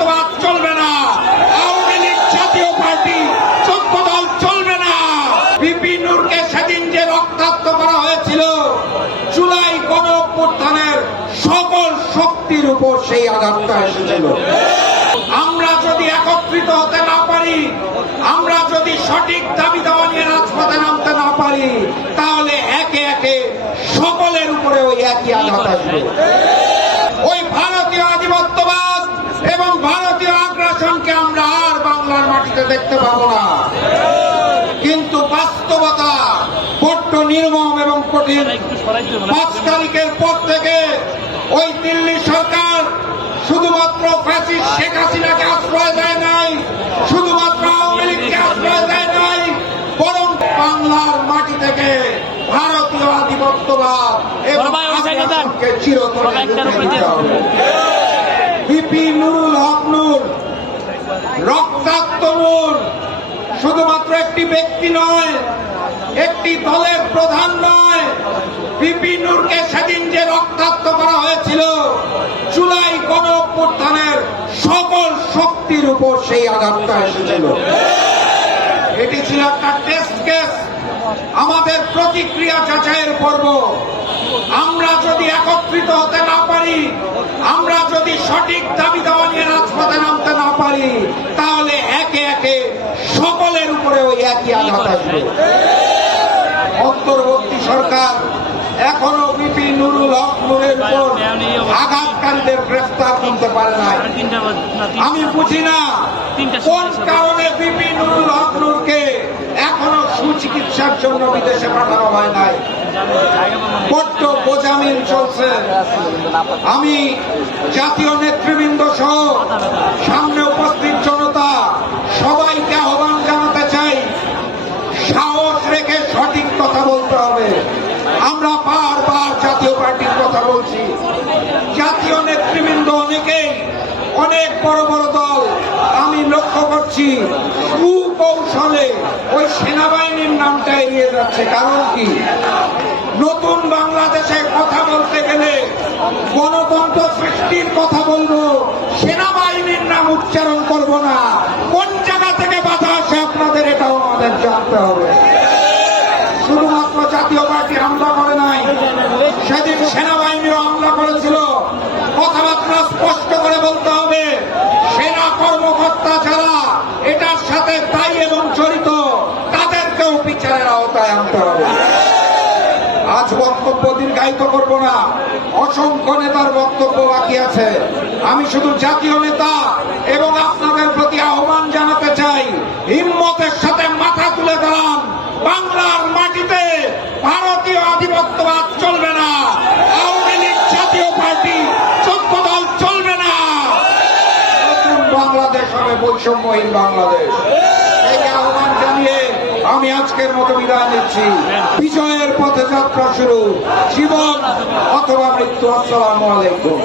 আধিপত্যবাদ চলবে না, আওয়ামী লীগ জাতীয় পার্টি 14 দল চলবে না। ভিপি নূরকে সেদিন যে রক্তাক্ত করা হয়েছিল, জুলাই গণঅভ্যুত্থানের সকল শক্তির উপর সেই আঘাতটা এসেছিল। আমরা যদি একত্রিত হতে না পারি, আমরা যদি সঠিক দাবি দাওয়া নিয়ে রাজপথে নামতে না পারি, তাহলে একে একে সকলের উপরে ওই একই আঘাত আসবে। ওই ভারতীয় আধিপত্যবাদ এবং ভারতীয় আগ্রাসনকে আমরা আর বাংলার মাটিতে দেখতে পাবো না। কিন্তু বাস্তবতা বড্ড নির্মম এবং কঠিন। 5 তারিখের পর থেকে ওই দিল্লি সরকার শুধুমাত্র ফ্যাসিস্ট শেখ হাসিনাকে আশ্রয় দেয় নাই, শুধুমাত্র আওয়ামী লীগকে আশ্রয় দেয় নাই, বরং বাংলার মাটি থেকে ভারতীয় আধিপত্যবাদ এবং আগ্রাসনকে চিরতরে মুছে দিতে হবে। ভিপি নুরুল হক নূর, রক্তাক্ত নূর, শুধুমাত্র একটি ব্যক্তি নয়, একটি দলের প্রধান নয়। ভিপি নূরকে সেদিন যে রক্তাক্ত করা হয়েছিল, জুলাই গণঅভ্যুত্থানের সকল শক্তির উপর সেই আঘাতটা এসেছিল। এটি ছিল একটা টেস্ট কেস, আমাদের প্রতিক্রিয়া যাচাইয়ের পর্ব। আমরা যদি একত্রিত হতে না পারি, আমরা যদি সঠিক দাবি দাওয়া নিয়ে রাজপথে নামতে না পারি, তাহলে একে একে সকলের উপরে ওই একই আঘাত আসবে। অন্তর্বর্তী সরকার এখনো ভিপি নুরুল হক নূরের উপর আঘাতকারীদের গ্রেফতার করতে পারে নাই। আমি বুঝি না কোন কারণে ভিপি নুরুল হক নূরকে এখনো সুচিকিৎসার জন্য বিদেশে পাঠানো হয় নাই। বড্ড বোঝামিল চলছে। আমি জাতীয় নেতৃবৃন্দ সহ সামনে উপস্থিত জনতা সবাইকে আহ্বান জানাতে চাই, সাহস রেখে সঠিক কথা বলতে হবে। আমরা বারবার জাতীয় পার্টির কথা বলছি, জাতীয় নেতৃবৃন্দ অনেকেই, অনেক বড় বড় দল আমি লক্ষ্য করছি সুকৌশলে ওই সেনাবাহিনীর নামটা এড়িয়ে যাচ্ছে। কারণ কি? নতুন বাংলাদেশের কথা বলতে গেলে গণতন্ত্র সৃষ্টির কথা বলবো, সেনাবাহিনীর নাম উচ্চারণ করব না। কোন জায়গা থেকে বাধা আসে আপনাদের এটাও আমাদের জানতে হবে। শুধুমাত্র জাতীয় পার্টি হামলা করে নাই, সেদিন সেনাবাহিনীও হামলা করেছিল। কথাবার্তা স্পষ্ট করে বলতে হবে, সেনা কর্মকর্তা যারা এটার সাথে দায়ী এবং জড়িত, তাদেরকেও বিচারের আওতায় আনতে হবে। আজ বক্তব্য দীর্ঘায়িত করব না, অসংখ্য নেতার বক্তব্য বাকি আছে। আমি শুধু জাতীয় নেতা এবং আপনাদের প্রতি আহ্বান জানাতে চাই, হিম্মতের সাথে মাথা তুলে দাঁড়ান। বাংলার মাটিতে ভারতীয় আধিপত্যবাদ চলবে না, আওয়ামী লীগ জাতীয় পার্টি 14 দল চলবে না। নতুন বাংলাদেশ হবে বৈষম্যহীন বাংলাদেশ। এই আহ্বান জানিয়ে আমি আজকের মতো বিদায় নিচ্ছি। বিজয়ের পথে যাত্রা শুরু, জীবন অথবা মৃত্যু। আসসালামু আলাইকুম।